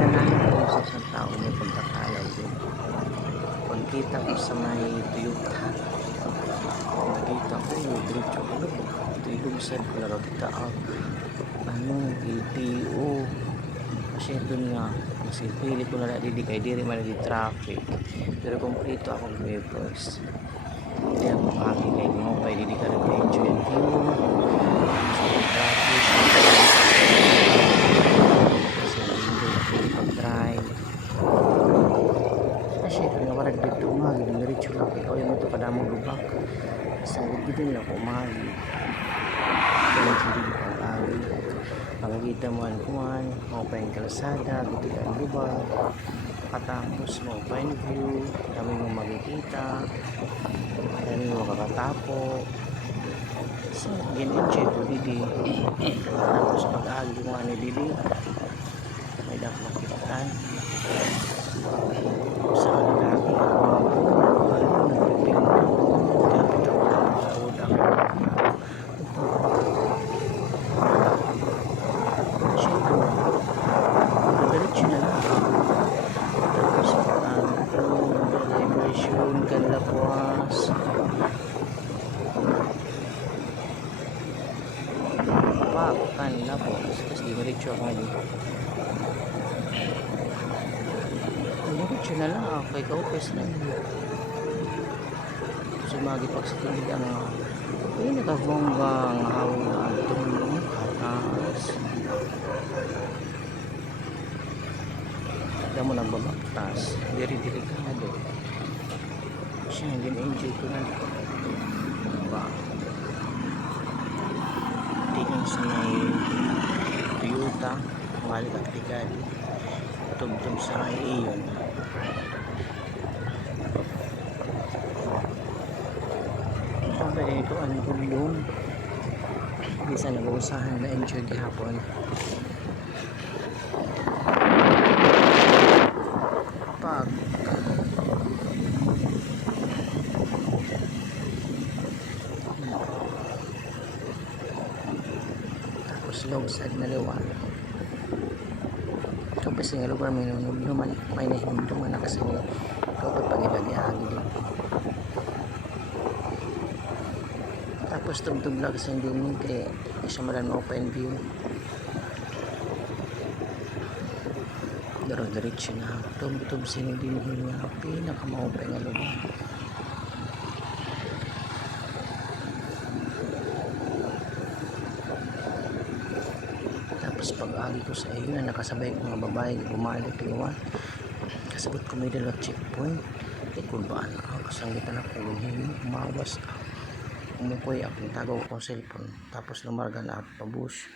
Ganahan ko sa isang tao may pagkakalaw din. Pagkita ko sa may Toyota, nakita ko, diretso ko lang. Ilugsan ko lang kita LTO. Kasi doon nga, kasi pili ko na didi kay diri man di traffic. Pero kumplito akong papers. Hindi ako makakita mo pa didi ka rin enjoy and view. Traffic. Kasi hindi pag-drive. Kasi kung warag dito umagi, diretso lang ikaw yung ito kadamong lubak. Sa dito nila ko umagi. Kaya hindi pag-agi. Makikita mo ang kuman, mo pa yung kalasada, dito ang lubak. Katapos mo pa yung view, dami mo makikita, dami mo makakatapo. So, gin-enjoy ko didi. Tapos pag-agi mo ano didi, may dapat nakitaan. Sa lalaki, Kanlapuas Kanlapuas tapos diretso ako ngayon diretso na lang ako kay kaupes na sumagi pagsitigil ang pinakabonggang hawlaan tulong katas alam mo nagbabaktas diri-dirikado siya hindi na-enjoy ko na diba tingin sa may Toyota malik at tikali tugtog sa may iyon sabi ito ang gulong bisa nag-uusahan na enjoy gihapon pag logsad na liwan kapag nga lugar may nunumduman may nahimduman na kasi kapag pagilagi-agi din tapos tugtog lang kasi hindi mo kaya isa malang open view diretso na tugtog sinigin nga pinaka-open nga lugar tapos pag-agi ko sa iyo na nakasabay ko mga babae bumalik liwan kasabot ko may dalawa checkpoint kulbaan ako kasanggitan ako umawas umukoy akong tagaw akong cellphone tapos lumarga na at pabush